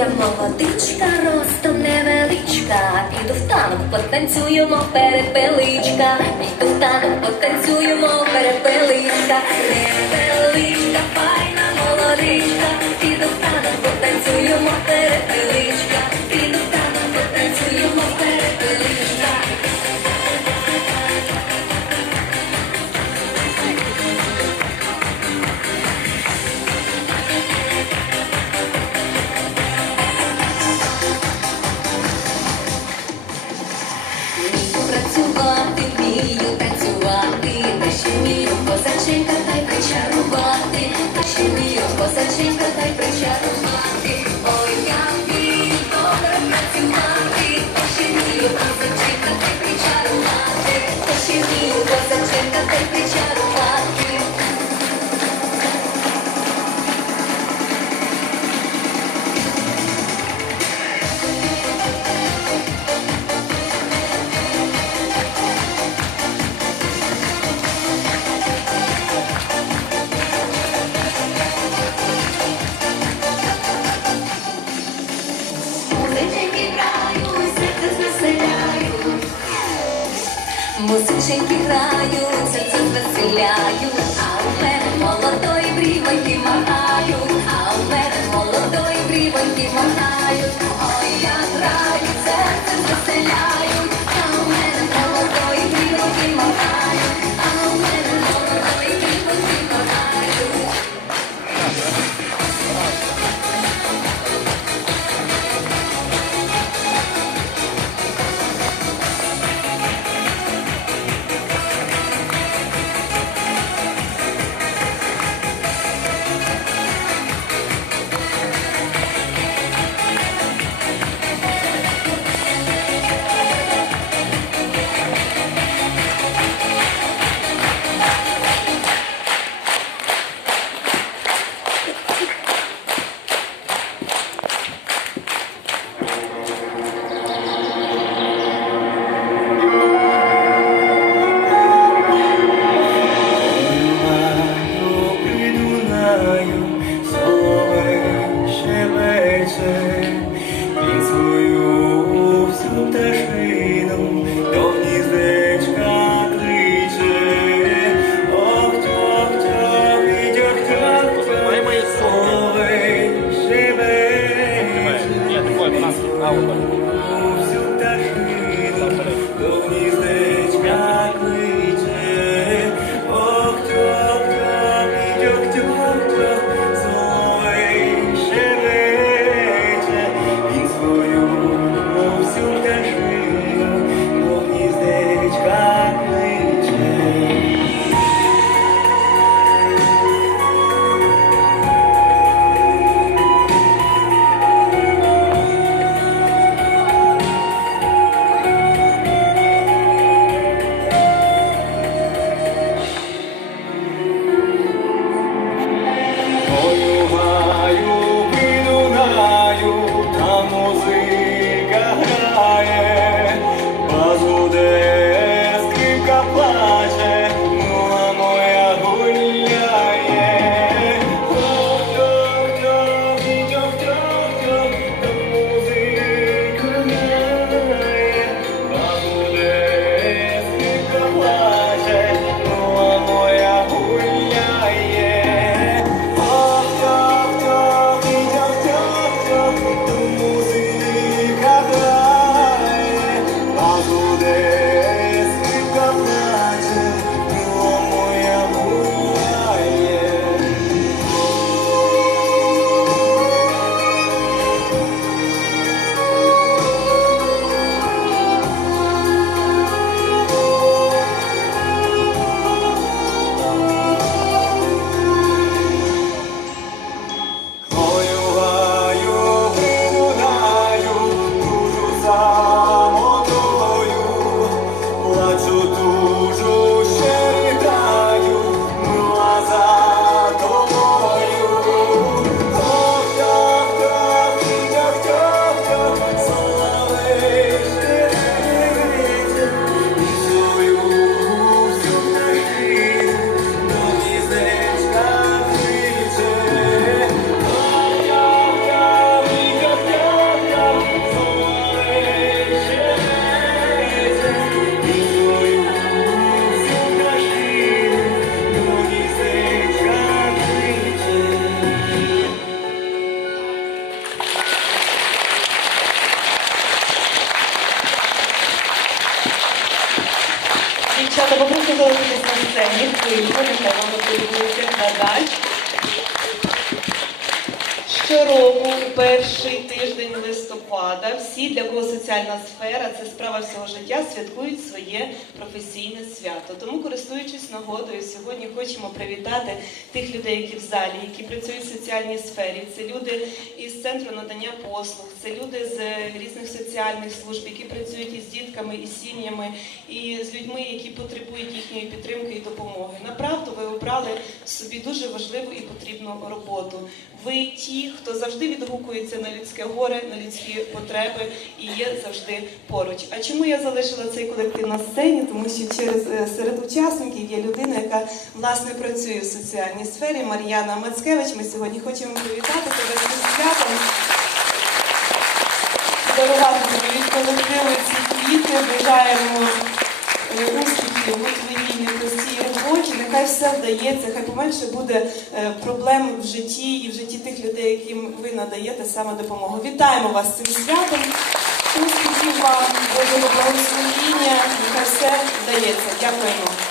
я молодичка, ростом невеличка, піду в танок, потанцюємо, перепеличка, піду в танок, потанцюємо, перепеличка, невеличка, файна молодичка. Чи мій, посачий, вертай причану. пісеньки грають, серце звеселяють. буде. Свято. Тому, користуючись нагодою, сьогодні хочемо привітати тих людей, які в залі, які працюють в соціальній сфері. Це люди із центру надання послуг, це люди з різних соціальних служб, які працюють із дітками, із сім'ями, і з людьми, які потребують їхньої підтримки і допомоги. Направду ви обрали собі дуже важливу і потрібну роботу. Ви ті, хто завжди відгукується на людське горе, на людські потреби і є завжди поруч. А чому я залишила цей колектив на сцені? Тому що через е, серед учасників є людина, яка власне працює в соціальній сфері. Мар'яна Мацкевич. Ми сьогодні хочемо привітати тебе з святом. Подарувати тобі від колективу ці квіти. Бажаємо е, успіхів у твоїй непростій роботі. Нехай все вдається, хай поменше буде е, проблем в житті і в житті тих людей, яким ви надаєте саме допомогу. Вітаємо вас з цим святом. Успіхів вам, Божого благословіння. Нехай все вдається. Дякуємо.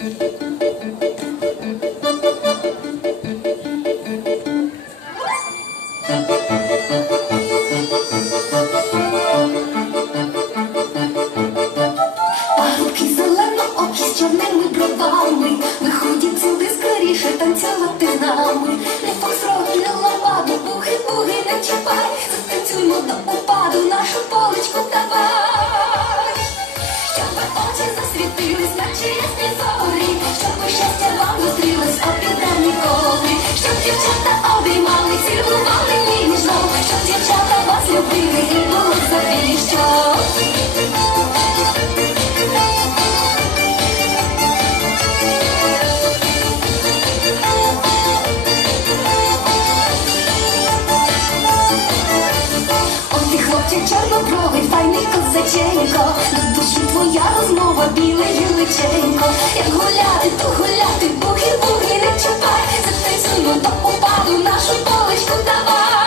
Thank you. Обіймали, цілували ніжно, щоб дівчата вас любили і було за Ой, козаченько, на душі твоя розмова, біле гіличенько. Як гуляти, то гуляти, буги-буги не чіпай, затанцюймо до упаду, нашу поличку давай.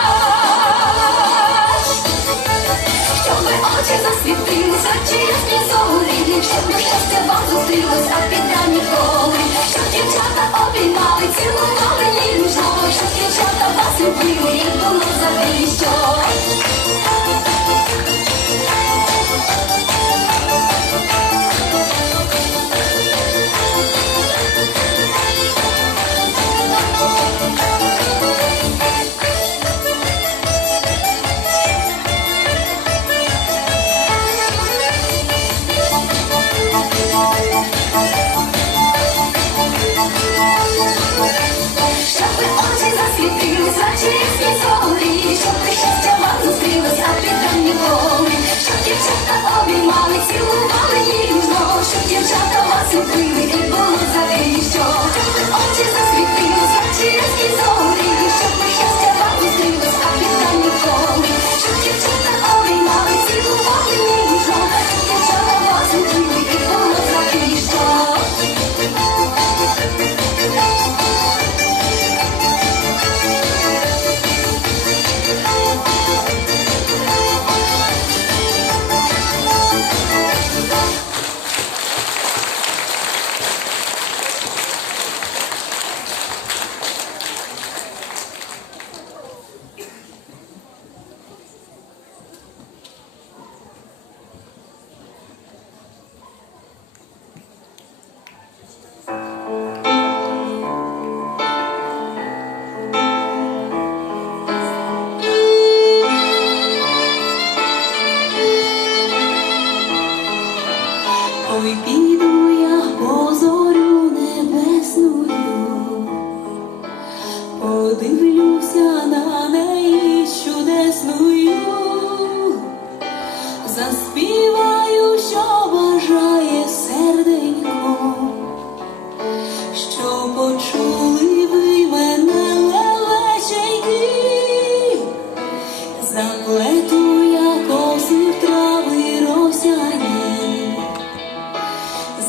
Щоби очі засвітились, очі ясні зорі, щоб щастя вам зустрілось, а біда ніколи. Щоб дівчата обіймали, цілували ніжно, щоб дівчата вас любили, і було завіщо. Цілували ніжно, щоб дівчата вас любили і було за неї очі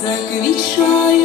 Заквічаю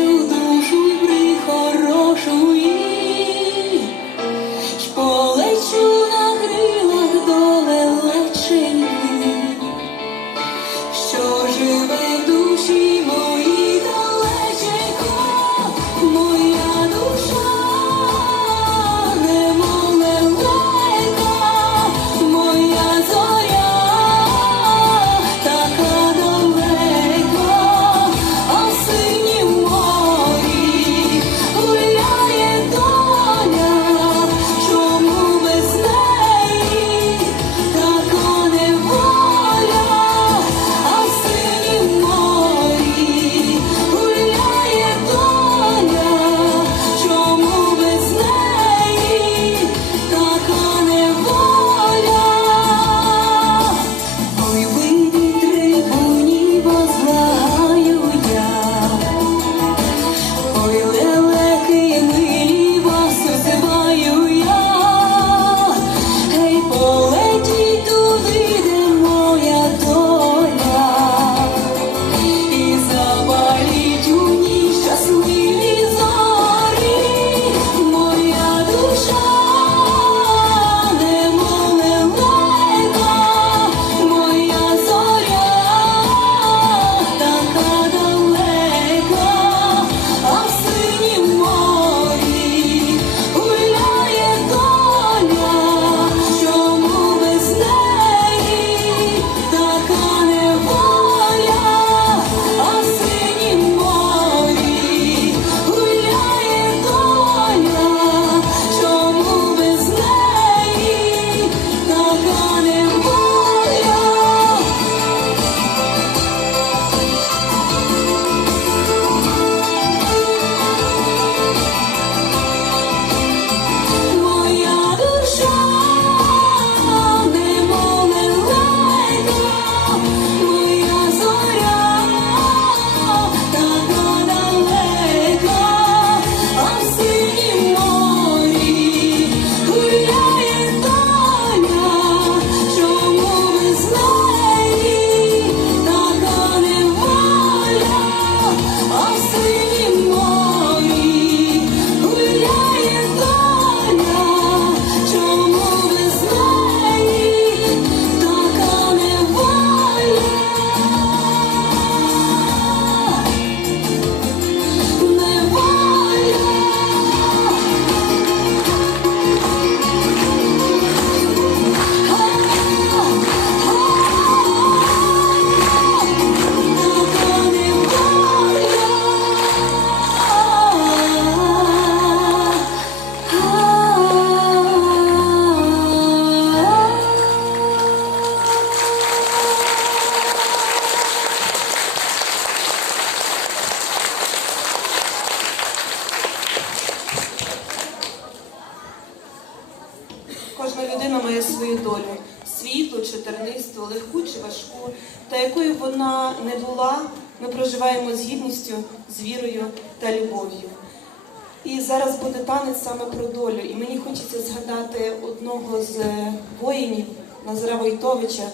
зараз буде танець саме про долю. І мені хочеться згадати одного з е, воїнів Назара Войтовича,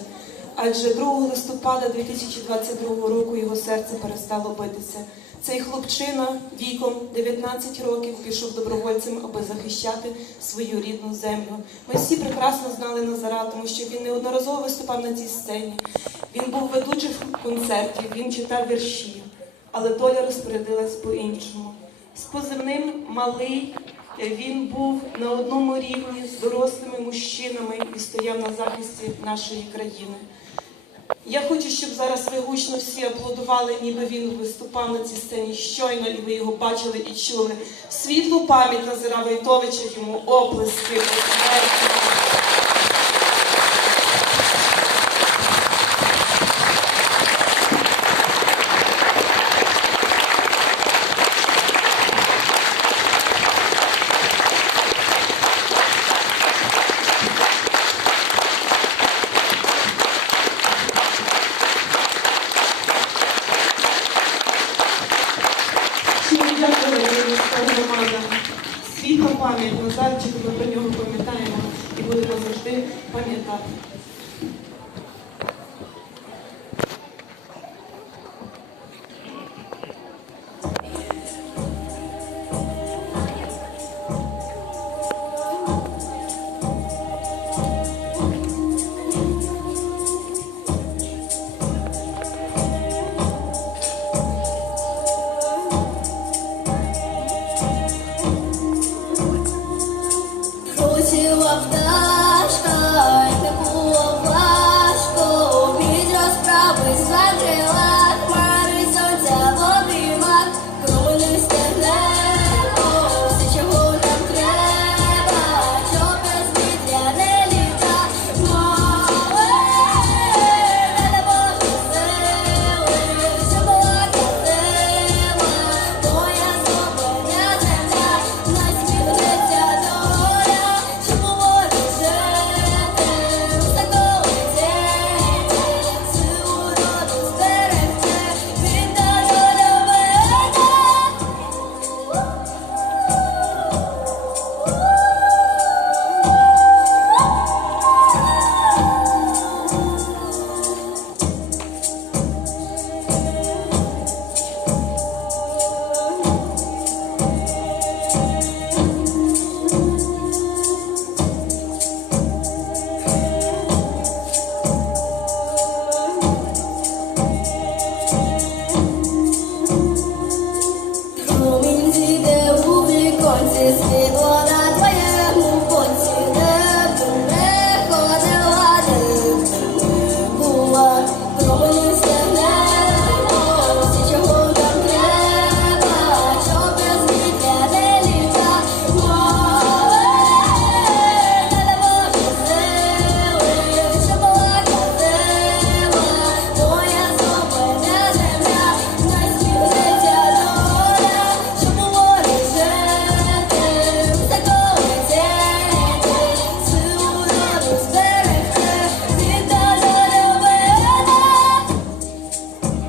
адже 2 листопада 2022 року його серце перестало битися. Цей хлопчина віком 19 років пішов добровольцем, аби захищати свою рідну землю. Ми всі прекрасно знали Назара, тому що він неодноразово виступав на цій сцені. Він був ведучим концертів, він читав вірші, але доля розпорядилась по-іншому. З позивним малий він був на одному рівні з дорослими мужчинами і стояв на захисті нашої країни. Я хочу, щоб зараз ви гучно всі аплодували, ніби він виступав на цій сцені щойно, і ви його бачили і чули. Світлу пам'ять Назира Войтовича, йому оплески. is it